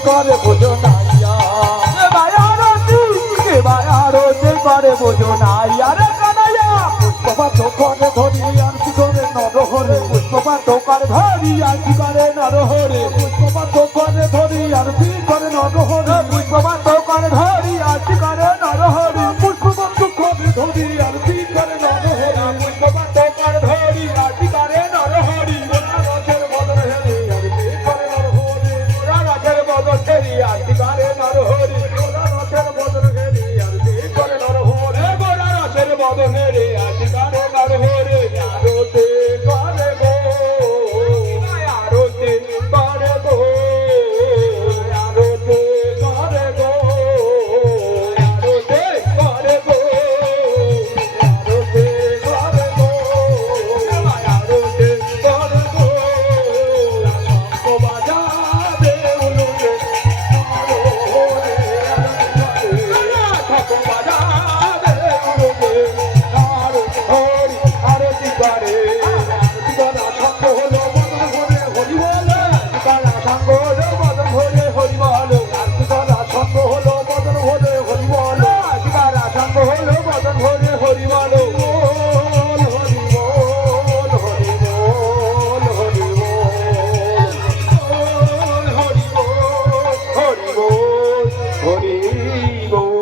করে বোঝো নাইয়া আরতি করে বোঝো নাইয়া রে কানাইয়া পুষ্পপাত করে ধরি আরতি করে নরহরে পুষ্পপাত করে ধরি আরতি করে নরহরে পুষ্পপাত করে ধরি আরতি করে নরহরে পুষ্পপাত করে ধরি আরতি করে নরহরে